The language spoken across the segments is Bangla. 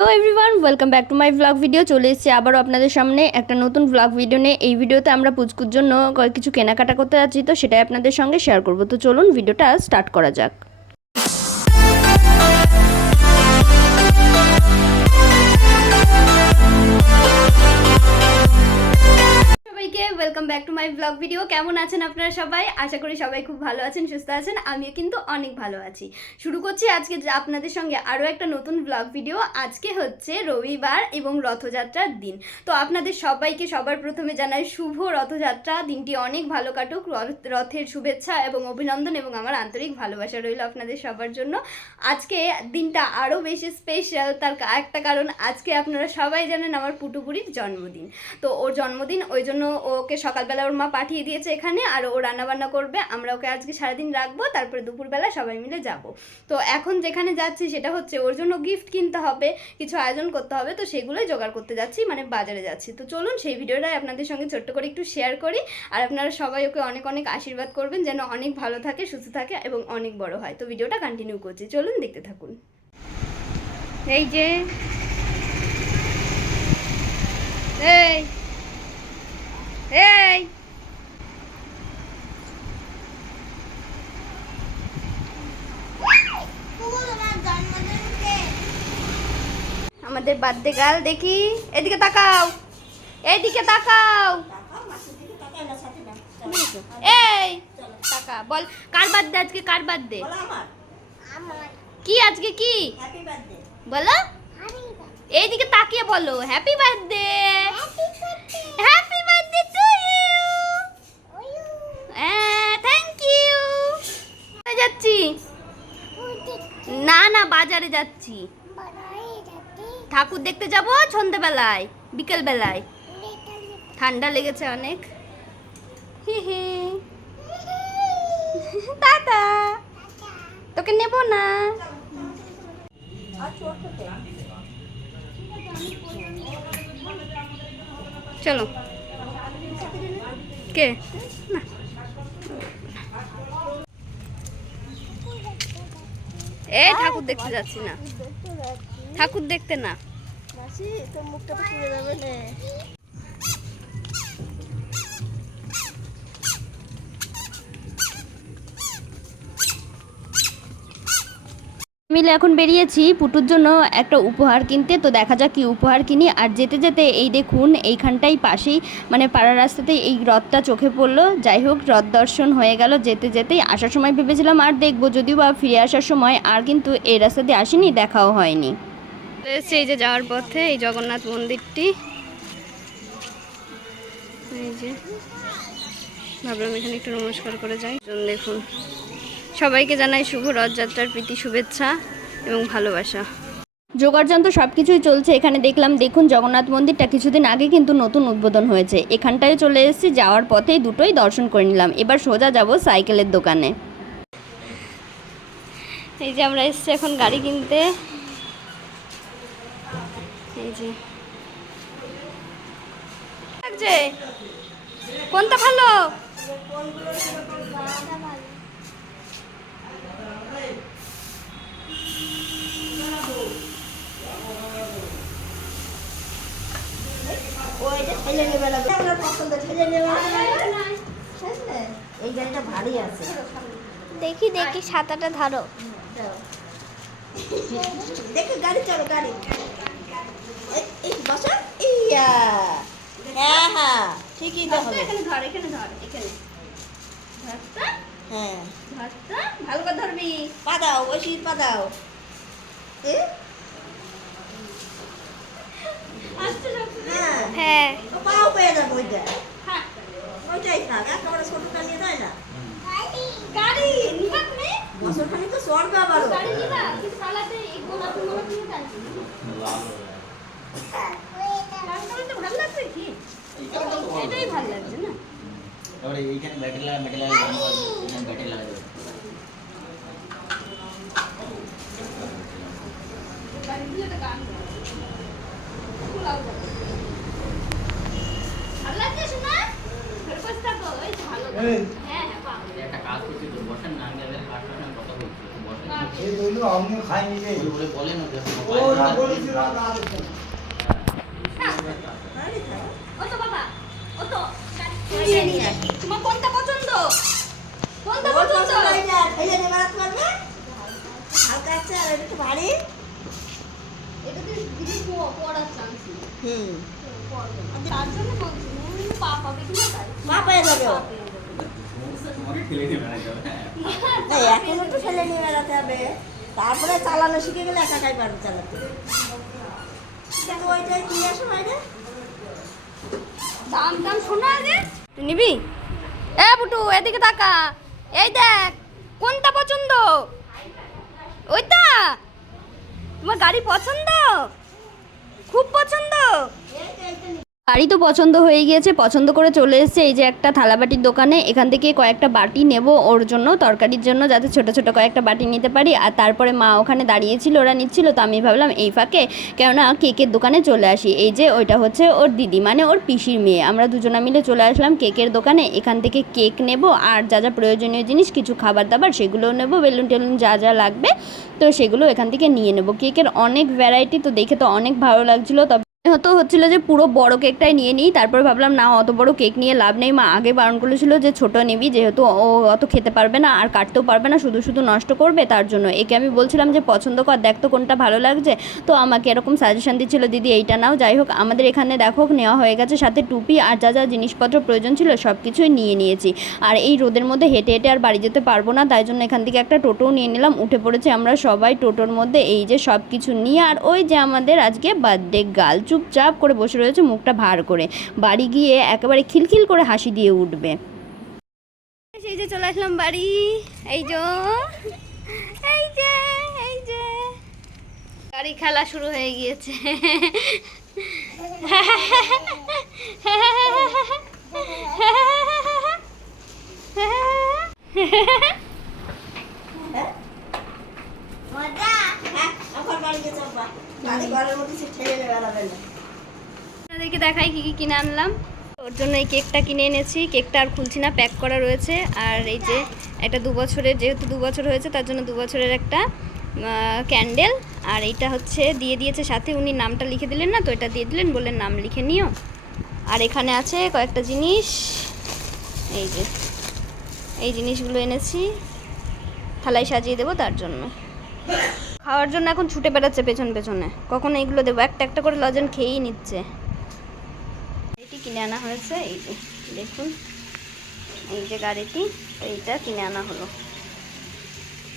Hello everyone welcome back to my vlog video চলে এসেছি আবারও আপনাদের সামনে একটা নতুন ব্লগ ভিডিও নিয়ে। এই ভিডিওতে আমরা পুচকুর জন্য কিছু কেনাকাটা করতে যাচ্ছি, তো সেটাই আপনাদের সঙ্গে শেয়ার করব। তো চলুন ভিডিওটা স্টার্ট করা যাক। Welcome back to my vlog video কেমন আছেন আপনারা সবাই? আশা করি সবাই খুব ভালো আছেন, সুস্থ আছেন, আমিও কিন্তু অনেক ভালো আছি। শুরু করছি আজকে আপনাদের সঙ্গে আরও একটা নতুন ব্লগ ভিডিও আজকে হচ্ছে রবিবার এবং রথযাত্রার দিন। তো আপনাদের সবাইকে সবার প্রথমে জানাই শুভ রথযাত্রা, দিনটি অনেক ভালো কাটুক, রথ- রথের শুভেচ্ছা এবং অভিনন্দন এবং আমার আন্তরিক ভালোবাসা রইল আপনাদের সবার জন্য। আজকে দিনটা আরও বেশি স্পেশাল তার একটা কারণ, আজকে আপনারা সবাই জানেন আমার পুটুপুরির জন্মদিন। তো ওর জন্মদিন, ওই জন্য ওকে সকালবেলা ওর মা পাঠিয়ে দিয়েছে এখানে আর ও রান্নাবান্না করবে। আমরা ওকে আজকে সারাদিন রাখব, তারপরে দুপুরবেলা সবাই মিলে যাব। তো এখন যেখানে যাচ্ছি সেটা হচ্ছে ওর জন্য গিফট কিনতে হবে, কিছু আয়োজন করতে হবে, তো সেগুলোই জোগাড় করতে যাচ্ছি মানে বাজারে যাচ্ছি। তো চলুন সেই ভিডিওটাই আপনাদের সঙ্গে ছোট্ট করে একটু শেয়ার করি, আর আপনারা সবাই ওকে অনেক অনেক আশীর্বাদ করবেন যেন অনেক ভালো থাকে, সুস্থ থাকে এবং অনেক বড় হয়। তো ভিডিওটা কন্টিনিউ করছি, চলুন দেখতে থাকুন। এই যে এই এই আমাদের বার্থডে গার্ল, দেখি। এদিকে তাকাও। এইদিকে তাকাও। এই, টাকা, বল, কার বার্থডে আজকে, কার বার্থডে? কি আজকে, কি? বলো। এইদিকে তাকিয়ে বলো happy birthday. Happy birthday to you thank you যাচ্ছি? না না, বাজারে যাচ্ছি। ঠাকুর দেখতে যাব সন্ধ্যেবেলায় বিকেল বেলায় ঠান্ডা লেগেছে অনেক। হি তোকে নেব না। চলো। কে? না। এই ঠাকুর দেখতে যাচ্ছি না। ঠাকুর দেখতে না। মাসি তোর মুখটা তো পুড়ে যাবে না। মিলে এখন বেরিয়েছি পুটুর জন্য একটা উপহার কিনতে তো দেখা যাক কি উপহার কিনি। আর যেতে যেতে এই দেখুন এইখানটাই পাশেই মানে পাড়া রাস্তাতে এই রথটা চোখে পড়ল। যাই হোক রথ দর্শন হয়ে গেল যেতে যেতেই। আসার সময় ভেবেছিলাম আর দেখব যদিও বা ফিরে আসার সময় আর কিন্তু এই রাস্তা দিয়ে আসিনি দেখাও হয়নি। এসছে এই যে যাওয়ার পথে এই জগন্নাথ মন্দিরটি। এই যে ভাবলাম এখানে একটু নমস্কার করে যাই। দেখুন। সবাইকে জানাই শুভ রথযাত্রার প্রীতি শুভেচ্ছা এবং ভালোবাসা। যোগাড়যন্ত্র সব কিছুই চলছে এখানে দেখলাম দেখুন জগন্নাথ মন্দিরটা কিছুদিন আগে কিন্তু নতুন উদ্বোধন হয়েছে। এখানটায় চলে এসেছি যাওয়ার পথেই দুটোই দর্শন করে নিলাম। এবার সোজা যাব সাইকেলের দোকানে। এই যে আমরা এসছি এখন গাড়ি কিনতে। এই যে। লাগছে? কোনটা ভালো? দেখি দেখি সাঁতারটা ধরো। দেখো গাড়ি চলো গাড়ি। এই- এই ইয়া। হ্যাঁ হ্যাঁ ঠিকই তো হবে। এখানে ধর এখানে ধর এখানে। ধরতা? হ্যাঁ। ভালো করে ধরবি। পা দাও ওই পা দাও এ? হ্যাঁ। হ্যাঁ। পাও পেয়ে যাব ওইটা। হ্যাঁ। ওইটাই থাক একেবারে ছোটটা নিয়ে যায় না। গাড়ি বছরখানি তো স্বর্গ আবারও। গাড়ি নিবা কিন্তু কালাতে এই গোলাপ গোলাপ নিয়ে যাচ্ছি তো ভালো লাগবে কি এটাই ভালো লাগছে না তারপরে এইখানে ব্যাটারি লাগা ব্যাটারি লাগা ব্যাটারি লাগা। হ্যাঁ হ্যাঁ আমিও খাইনি বলে বলেন ওকে ওরা বলেছিল না আর আরে থাক। ও তো বাবা ও তো নিয়ে নিয়ে তোমার কোনটা পছন্দ? কোনটা পছন্দ? পছন্দ হয়নি আর, এই যে বেড়াতে পারবে? হালকা আছে আর একটু ভারী। এটাতে দিদি পড়ার চান্স হুম। তার জন্য বলছি পা পাবে কি না পা পেয়ে যাবে ও। তোমাকে ফেলে দিয়ে বেড়াতে হবে হ্যাঁ। এখন একটু ঠেলে নিয়ে বেড়াতে হবে। তারপরে চালানো শিখে গেলে একা একাই পারবে চালাতে। কিন্তু ওইটাই কিনে আসো বাইরে? দাম দাম শোনা আগে। তুই নিবি? এ বুটু এদিকে তাকা। এই দেখ কোনটা পছন্দ? ওইটা। তোমার গাড়ি পছন্দ? খুব পছন্দ? গাড়ি তো পছন্দ হয়ে গিয়েছে, পছন্দ করে চলে এসেছে। এই যে একটা থালাবাটির দোকানে, এখান থেকে কয়েকটা বাটি নেব ওর জন্য, তরকারির জন্য, যাতে ছোট ছোট কয়েকটা বাটি নিতে পারি। আর তারপরে মা ওখানে দাঁড়িয়েছিল, ওরা নিচ্ছিল, তো আমি ভাবলাম, এই ফাঁকে কেননা কেকের দোকানে চলে আসি। এই যে ওইটা হচ্ছে ওর দিদি মানে ওর পিসির মেয়ে। আমরা দুজনা মিলে চলে আসলাম কেকের দোকানে, এখান থেকে কেক নেব, আর যা যা প্রয়োজনীয় জিনিস, কিছু খাবার দাবার সেগুলোও নেব, বেলুন টেলুন যা যা লাগবে, তো সেগুলো এখান থেকে নিয়ে নেব। কেকের অনেক ভ্যারাইটি তো দেখে তো অনেক ভালো লাগছিল, তবে হতো হচ্ছিল যে পুরো বড় কেকটাই নিয়ে নিই, তারপর ভাবলাম, না, অত বড় কেক নিয়ে লাভ নেই। মা আগে বারণ করেছিল যে, ছোট নিবি, যেহেতু ও অত খেতে পারবে না, আর কাটতেও পারবে না, শুধু শুধু নষ্ট করবে তার জন্য। একে আমি বলছিলাম যে, পছন্দ কর, দেখ তো কোনটা ভালো লাগছে। তো আমাকে এরকম সাজেশন দিচ্ছিল, দিদি, এইটা নাও। যাই হোক, আমাদের এখানে দেখো নেওয়া হয়ে গেছে সাথে টুপি আর যা যা জিনিসপত্র প্রয়োজন ছিল সব কিছুই নিয়ে নিয়েছি। আর এই রোদের মধ্যে হেঁটে হেঁটে আর বাড়ি যেতে পারব না, তাই জন্য এখান থেকে একটা টোটোও নিয়ে নিলাম। উঠে পড়েছি আমরা সবাই টোটোর মধ্যে, এই যে সব কিছু নিয়ে, আর ওই যে আমাদের আজকে বার্থডে গাল চুপচাপ করে বসে রয়েছে মুখটা ভার করে। বাড়ি গিয়ে একেবারে খিলখিল করে হাসি দিয়ে উঠবে। সেই যে চলে আসলাম বাড়ি। এই যে এই যে এই যে। গাড়ি খেলা শুরু হয়ে গিয়েছে। হ্যাঁ, আমার বাড়িতে চাপা তাহলে ঘরের মধ্যে সে ঠেলে নিয়ে বেড়াবে না আপনাদেরকে দেখাই কি কি কিনে আনলাম। ওর জন্য এই কেকটা কিনে এনেছি। কেকটা আর খুলছি না, প্যাক করা রয়েছে। আর এই যে একটা দু বছরের, যেহেতু দু বছর হয়েছে, তার জন্য দু বছরের একটা ক্যান্ডেল আর এইটা হচ্ছে দিয়ে দিয়েছে সাথে, উনি নামটা লিখে দিলেন না, তো এটা দিয়ে দিলেন, বললেন নাম লিখে নিও। আর এখানে আছে কয়েকটা জিনিস। এই যে, এই জিনিসগুলো এনেছি। থালায় সাজিয়ে দেবো তার জন্য। খাওয়ার জন্য এখন ছুটে বেড়াচ্ছে পেছন পেছনে। কখন এইগুলো দেবো। একটা একটা করে লজেন খেয়েই নিচ্ছে। কিনে আনা হয়েছে, এই যে, দেখুন, এই যে গাড়িটি তো এইটা কিনে আনা হলো।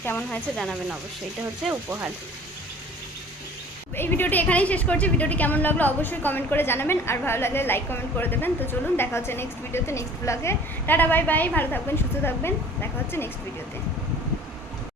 কেমন হয়েছে জানাবেন অবশ্যই, এটা হচ্ছে উপহার। এই ভিডিওটি এখানেই শেষ করছি, ভিডিওটি কেমন লাগল অবশ্যই কমেন্ট করে জানাবেন, আর ভালো লাগলে লাইক কমেন্ট করে দেবেন। তো চলুন, দেখা হচ্ছে নেক্সট ভিডিওতে নেক্সট ব্লগে টাটা বাই বাই ভালো থাকবেন, সুস্থ থাকবেন, দেখা হচ্ছে নেক্সট ভিডিওতে